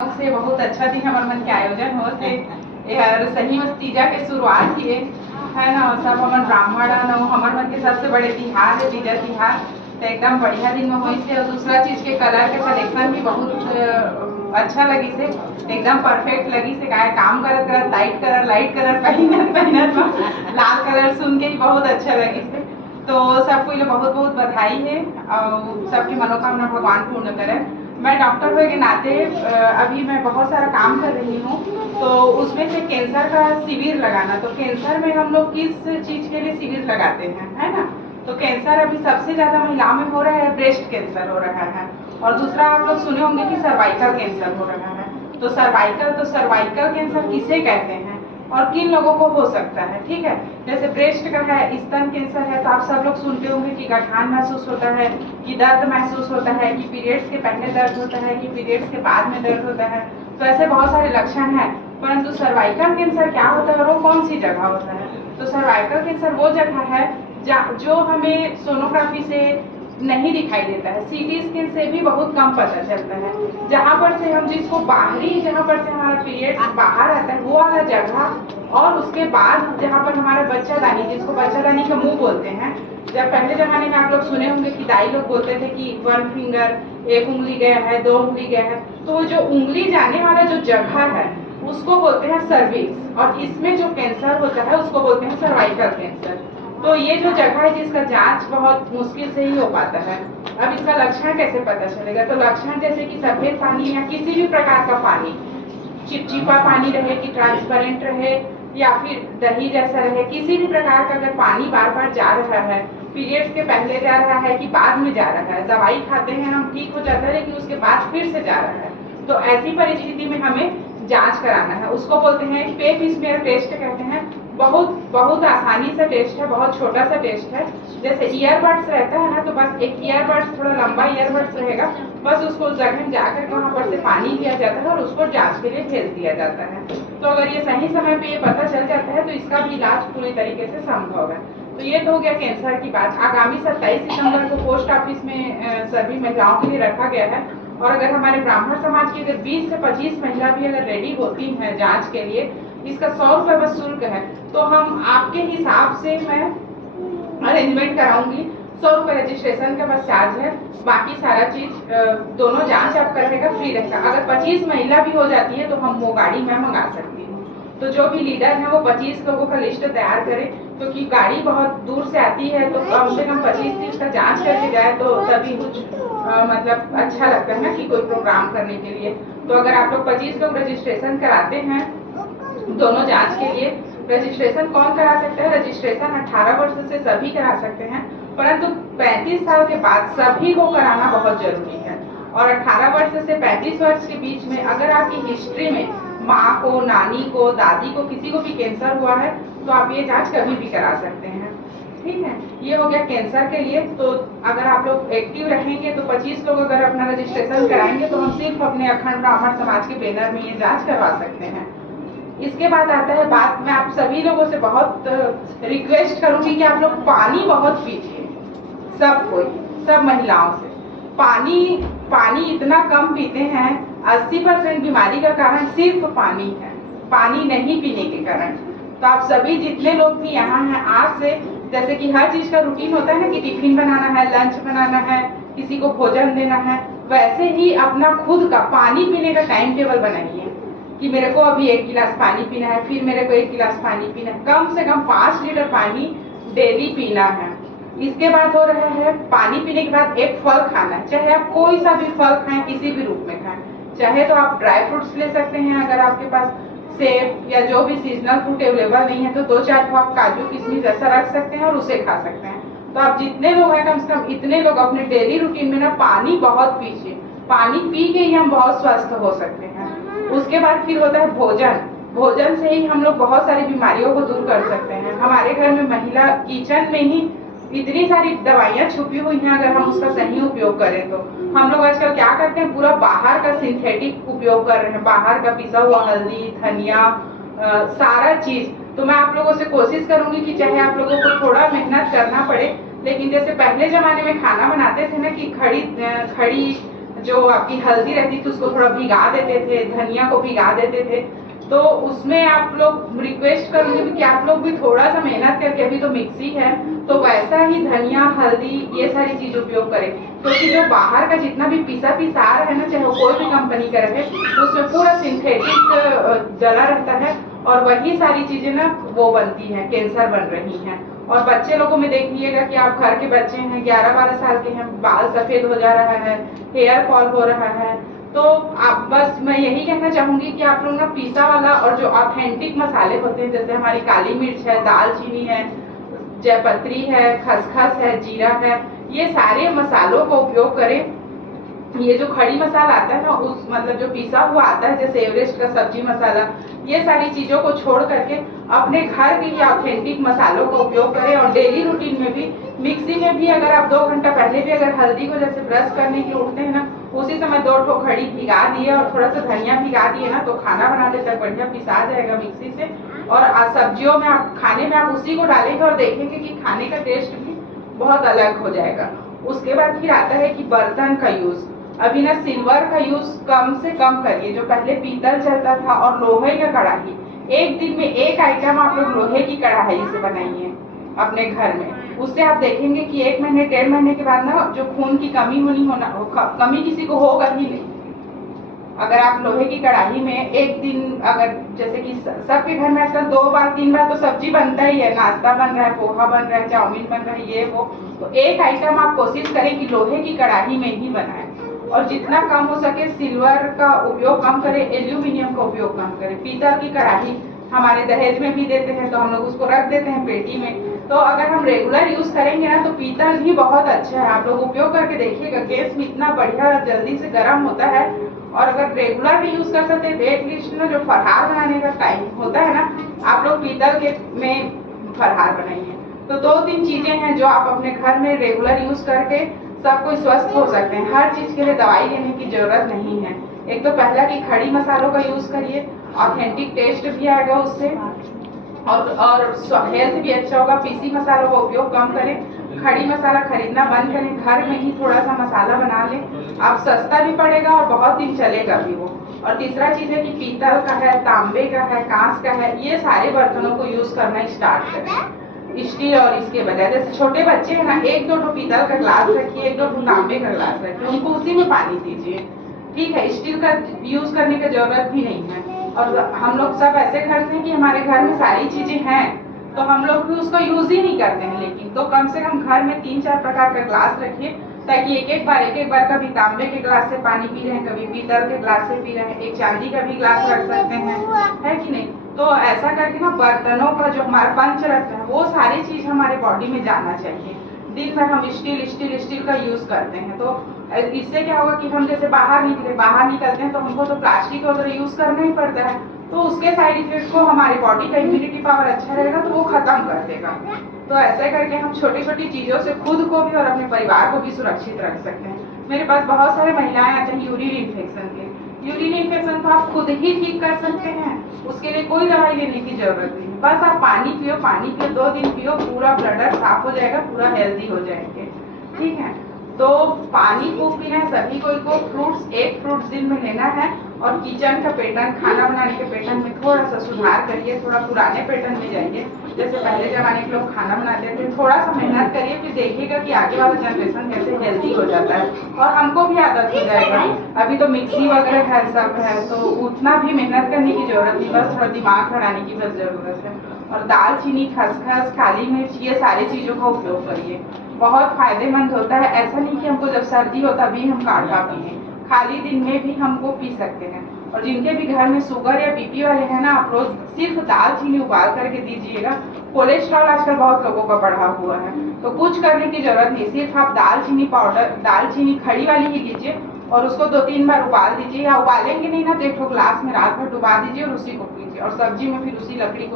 से बहुत अच्छा दिन हमारे मन के आयोजन हो थे यार सही में तीजा के शुरुआत किए है ना। सब हमारे ब्राह्मण हमारे मन के सबसे बड़े तिहार है तीजा तिहार। तो एकदम बढ़िया दिन में हुई से। और दूसरा चीज के कलर के सिलेक्शन भी बहुत अच्छा लगी से, एकदम परफेक्ट लगी से। काय काम करत करत लाइट कलर पहनत लाल कलर सुन के ही बहुत अच्छा लगी से। तो सबको बहुत बहुत बधाई है और सबकी मनोकामना भगवान पूर्ण करे। मैं डॉक्टर होने के नाते अभी मैं बहुत सारा काम कर रही हूँ, तो उसमें से कैंसर का शिविर लगाना। तो कैंसर में हम लोग किस चीज के लिए शिविर लगाते हैं, है ना। तो कैंसर अभी सबसे ज्यादा महिलाओं में हो रहा है, ब्रेस्ट कैंसर हो रहा है। और दूसरा आप लोग सुने होंगे कि सर्वाइकल कैंसर हो रहा है। तो सर्वाइकल कैंसर किसे कहते हैं और किन लोगों को हो सकता है, ठीक है। जैसे ब्रेस्ट का है, स्तन कैंसर है, तो आप सब लोग सुनते होंगे कि गठान महसूस होता है, कि दर्द महसूस होता है, कि पीरियड्स के पहले दर्द होता है, कि पीरियड्स के बाद में दर्द होता है। तो ऐसे बहुत सारे लक्षण हैं। परंतु सर्वाइकल कैंसर क्या होता है और वो कौन सी जगह होता है। तो सर्वाइकल कैंसर वो जगह है जो हमें सोनोग्राफी से नहीं दिखाई देता है, सीटी स्कैन से भी बहुत कम पता चलता है। जहाँ पर से हम जिसको बाहरी, जहाँ पर से हमारा पीरियड बाहर आता है वो वाला जगह, और उसके बाद जहाँ पर हमारा बच्चादानी, जिसको बच्चादानी का मुंह बोलते हैं। जब पहले जमाने में आप लोग सुने होंगे कि दाई लोग बोलते थे कि 1 फिंगर, 1 उंगली गया है, 2 उंगली गया है। तो वो जो उंगली जाने वाला जो जगह है उसको बोलते हैं सर्विक्स, और इसमें जो कैंसर होता है उसको बोलते हैं सर्वाइकल कैंसर। तो ये जो जगह है जिसका जांच बहुत मुश्किल से ही हो पाता है। अब इसका लक्षण कैसे पता चलेगा। तो लक्षण जैसे कि सफेद पानी या किसी भी प्रकार का पानी, चिपचिपा पानी रहे कि ट्रांसपेरेंट रहे या फिर दही जैसा रहे, किसी भी प्रकार का अगर पानी बार बार जा रहा है, पीरियड्स के पहले जा रहा है कि बाद में जा रहा है, दवाई खाते हैं हम ठीक हो जाता है लेकिन उसके बाद फिर से जा रहा है, तो ऐसी परिस्थिति में हमें जांच कराना है। उसको बोलते हैं पेप स्मेयर टेस्ट कहते हैं। बहुत आसानी से टेस्ट है, बहुत छोटा सा टेस्ट है। जैसे ईयरबड्स रहता है ना, तो बस एक ईयरबड्स, थोड़ा लंबा ईयरबड्स रहेगा, बस उसको जगह जाकर के वहाँ पर से पानी लिया जाता है और उसको जांच के लिए भेज दिया जाता है। तो अगर ये सही समय पे ये पता चल जाता है तो इसका भी इलाज पूरी तरीके से संभव है। तो ये तो हो गया कैंसर की बात। आगामी 27 सितंबर को पोस्ट ऑफिस में सभी महिलाओं के लिए रखा गया है। और अगर हमारे ब्राह्मण समाज की अगर 20 से 25 महिला भी अगर रेडी होती हैं जांच के लिए, इसका 100 रुपये बस शुल्क है। तो हम आपके हिसाब से मैं अरेंजमेंट कराऊंगी। 100 रुपये रजिस्ट्रेशन का बस चार्ज है, बाकी सारा चीज दोनों जांच आपका रहेगा, फ्री रहेगा। अगर 25 महिला भी हो जाती है तो हम वो गाड़ी मैं मंगा सकती हूँ। तो जो भी लीडर है वो 25 लोगों का लिस्ट तैयार करे, क्योंकि गाड़ी बहुत दूर से आती है, तो कम से कम 25-30 का जांच करके जाए तो तभी कुछ मतलब अच्छा लगता है ना कि कोई प्रोग्राम करने के लिए। तो अगर आप लोग 25 लोग रजिस्ट्रेशन कराते हैं दोनों जांच के लिए, रजिस्ट्रेशन कौन करा सकता है, रजिस्ट्रेशन 18 वर्ष से सभी करा सकते हैं, परंतु 35 साल के बाद सभी को कराना बहुत जरूरी है। और 18 वर्ष से 35 वर्ष के बीच में अगर आपकी हिस्ट्री में माँ को, नानी को, दादी को, किसी को भी कैंसर हुआ है तो आप ये जांच कभी भी करा सकते हैं, ठीक है। ये हो गया कैंसर के लिए। तो अगर आप लोग एक्टिव रहेंगे तो 25 लोग अगर अपना रजिस्ट्रेशन कराएंगे तो हम सिर्फ अपने अखंड ब्राह्मण समाज के बैनर में ये जांच करवा सकते हैं। इसके बाद आता है बात, मैं आप सभी लोगों से बहुत रिक्वेस्ट करूंगी कि आप लोग पानी बहुत पीजिए। सब महिलाओं से पानी इतना कम पीते हैं। 80% बीमारी का कारण सिर्फ पानी है, पानी नहीं पीने के कारण। तो आप सभी जितने लोग भी यहाँ हैं, आज से जैसे कि हर चीज का रूटीन होता है ना कि टिफिन बनाना है, लंच बनाना है, किसी को भोजन देना है, वैसे ही अपना खुद का पानी पीने का टाइम टेबल बनाइए कि मेरे को अभी 1 गिलास पानी पीना है, फिर मेरे को 1 गिलास पानी पीना है। कम से कम 5 लीटर पानी डेली पीना है। इसके बाद हो रहा है पानी पीने के बाद एक फल खाना है, चाहे आप कोई सा भी फल खाएं, किसी भी रूप में खाएं। चाहे तो आप ड्राई फ्रूट्स ले सकते हैं, अगर आपके पास सेब या जो भी सीजनल फ्रूट अवेलेबल नहीं है तो 2-4 आप काजू किशमिश ऐसा रख सकते हैं और उसे खा सकते हैं। तो आप जितने लोग हैं कम से कम इतने लोग अपने डेली रूटीन में ना पानी बहुत पीजिए। पानी पी के ही हम बहुत स्वस्थ हो सकते हैं। उसके बाद फिर होता है भोजन से ही हम लोग बहुत सारी बीमारियों को दूर कर सकते हैं। हमारे घर में महिला किचन में ही इतनी सारी दवाइयाँ छुपी हुई हैं, अगर हम उसका सही उपयोग करें तो। हम लोग आजकल क्या करते हैं, पूरा बाहर का सिंथेटिक उपयोग कर रहे हैं, बाहर का पिसा हुआ हल्दी, धनिया, सारा चीज। तो मैं आप लोगों से कोशिश करूंगी कि चाहे आप लोगों को थोड़ा मेहनत करना पड़े, लेकिन जैसे पहले जमाने में खाना बनाते थे ना कि खड़ी जो आपकी हल्दी रहती थी उसको थोड़ा भिगा देते थे, धनिया को भिगा देते थे। तो उसमें आप लोग रिक्वेस्ट करूंगी कि आप लोग भी थोड़ा सा मेहनत करके, अभी तो मिक्सी है तो वैसा ही धनिया, हल्दी, ये सारी चीज उपयोग करें, क्योंकि जो बाहर का जितना भी पिसा है ना, चाहे वो कोई भी कंपनी का रहे, उसमें पूरा सिंथेटिक जला रहता है और वही सारी चीजें ना वो बनती हैं, कैंसर बन रही हैं। और बच्चे लोगों में देखिएगा कि आप घर के बच्चे हैं, 11-12 साल के हैं, बाल सफेद हो जा रहा है, हेयर फॉल हो रहा है। तो आप बस मैं यही कहना चाहूंगी कि आप लोग ना पिसा वाला और जो ऑथेंटिक मसाले होते हैं, जैसे हमारी काली मिर्च है, दालचीनी है, जयपत्री है, खसखस है, जीरा है, ये सारे मसालों का उपयोग करें। ये जो खड़ी मसाला आता है ना, उस मतलब जो पिसा हुआ आता है, जैसे एवरेस्ट का सब्जी मसाला, ये सारी चीजों को छोड़ करके अपने घर के ऑथेंटिक मसालों का उपयोग करें। और डेली रूटीन में भी मिक्सी में भी अगर आप 2 घंटा पहले भी अगर हल्दी को जैसे ब्रश करने के लिए उठते हैं ना, उसी समय 2 ठो खड़ी भिगा दिए और थोड़ा सा धनिया भिगा दिए ना, तो खाना बनाते तक बढ़िया पिसा जाएगा मिक्सी से। और सब्जियों में आप खाने में आप उसी को डालेंगे और देखेंगे कि खाने का टेस्ट भी बहुत अलग हो जाएगा। उसके बाद फिर आता है कि बर्तन का यूज, अभी ना सिल्वर का यूज कम से कम करिए। जो पहले पीतल चलता था और लोहे का कढ़ाई, एक दिन में एक आइटम आप लोग लोहे की कढ़ाई से बनाइए अपने घर में। उससे आप देखेंगे कि 1 महीने 1.5 महीने के बाद ना जो खून की कमी कमी किसी को होगा ही नहीं। अगर आप लोहे की कढ़ाई में एक दिन, अगर जैसे कि सबके घर में आजकल 2 बार 3 बार तो सब्जी बनता ही है, नाश्ता बन रहा है, पोहा बन रहा है, चाउमीन बन रहा है, ये वो, तो एक आइटम आप कोशिश करें कि लोहे की कढ़ाई में ही बनाएं। और जितना कम हो सके सिल्वर का उपयोग कम करें, एल्यूमिनियम का उपयोग कम करें। पीतल की कढ़ाई हमारे दहेज में भी देते हैं तो हम लोग उसको रख देते हैं पेटी में। तो अगर हम रेगुलर यूज करेंगे ना, तो पीतल भी बहुत अच्छा है, आप लोग उपयोग करके देखिएगा। गैस में इतना बढ़िया जल्दी से गर्म होता है। और अगर रेगुलर भी यूज कर सकते हैं, एटलीस्ट ना जो फरहार बनाने का टाइम होता है ना, आप लोग पीतल के में फरहार बनाइए। तो 2-3 चीजें हैं जो आप अपने घर में रेगुलर यूज करके सब कोई स्वस्थ हो सकते हैं। हर चीज के लिए दवाई लेने की जरूरत नहीं है। एक तो पहला कि खड़ी मसालों का यूज करिए, ऑथेंटिक टेस्ट भी आएगा उससे, और हेल्थ भी अच्छा होगा। पीसी मसालों का उपयोग कम करें, खड़ी मसाला खरीदना बंद करें, घर में ही थोड़ा सा मसाला बना लें। आप सस्ता भी पड़ेगा और बहुत दिन चलेगा भी वो। और तीसरा चीज है कि पीतल का है, तांबे का है, कांच का है, ये सारे बर्तनों को यूज करना स्टार्ट करें, स्टील और इसके बजाय। जैसे छोटे बच्चे हैं ना, 1-2 पीतल का ग्लास रखिए, 1-2 तांबे का ग्लास रखिए, उनको उसी में पानी दीजिए, ठीक है। स्टील का यूज करने की जरूरत भी नहीं है। और हम लोग सब ऐसे करते हैं कि हमारे घर में सारी चीजें हैं तो हम लोग भी उसको यूज ही नहीं करते हैं। लेकिन तो कम से कम घर में 3-4 प्रकार का ग्लास रखिए, ताकि एक एक बार कभी तांबे के ग्लास से पानी पी रहे हैं, कभी पीतल के ग्लास से पी रहे हैं, एक चांदी का भी ग्लास रख सकते हैं, है कि नहीं। तो ऐसा करके ना बर्तनों का जो हमारा पंच रखता है, वो सारी चीज हमारे बॉडी में जाना चाहिए। दिन भर हम स्टील का यूज करते हैं, तो इससे क्या होगा कि हम जैसे बाहर निकलते हैं तो हमको तो प्लास्टिक वगैरह यूज करना ही पड़ता है। तो उसके साइड इफेक्ट को हमारी बॉडी का इम्यूनिटी पावर अच्छा रहेगा तो वो खत्म कर देगा। तो ऐसे करके हम छोटी चीजों से खुद को भी और अपने परिवार को भी सुरक्षित रख सकते हैं। मेरे पास बहुत सारे महिलाएं आते हैं यूरिन इन्फेक्शन के। यूरिन इन्फेक्शन को आप खुद ही ठीक कर सकते हैं, उसके लिए कोई दवाई लेने की जरूरत नहीं। बस आप पानी पियो 2 दिन पियो, पूरा ब्लडर साफ हो जाएगा, पूरा हेल्दी हो जाएंगे, ठीक है। तो पानी खूब पीना है सभी को फ्रूट्स, 1 फ्रूट दिन में लेना है। और किचन का पैटर्न, खाना बनाने के पैटर्न में थोड़ा सा सुधार करिए, थोड़ा पुराने पैटर्न में जाइए, जैसे पहले जमाने के लोग खाना बनाते थे। थोड़ा सा मेहनत करिए, फिर देखिएगा कि आगे वाला जनरेशन कैसे हेल्दी हो जाता है और हमको भी आदत हो जाएगा। अभी तो मिक्सी वगैरह है, सब है, तो उतना भी मेहनत करने की जरूरत नहीं, बस थोड़ा दिमाग लगाने की बस जरूरत है। और दालचीनी, खसखस, काली मिर्च, ये सारी चीजों का उपयोग करिए, बहुत फायदेमंद होता है। ऐसा नहीं कि हमको जब सर्दी हो तभी हम काढ़ा पिए, खाली दिन में भी हमको पी सकते हैं। और जिनके भी घर में शुगर या बीपी वाले हैं ना, आप रोज सिर्फ दालचीनी उबाल करके दीजिएगा। कोलेस्ट्रॉल आजकल बहुत लोगों का बढ़ा हुआ है, तो कुछ करने की जरूरत नहीं, सिर्फ आप दालचीनी पाउडर, दालचीनी खड़ी वाली ही लीजिए और उसको 2-3 बार उबाल दीजिए, या उबालेंगे नहीं ना तो 1 ग्लास में रात भर डुबा दीजिए और उसी को पीजिए। और सब्जी में फिर उसी लकड़ी को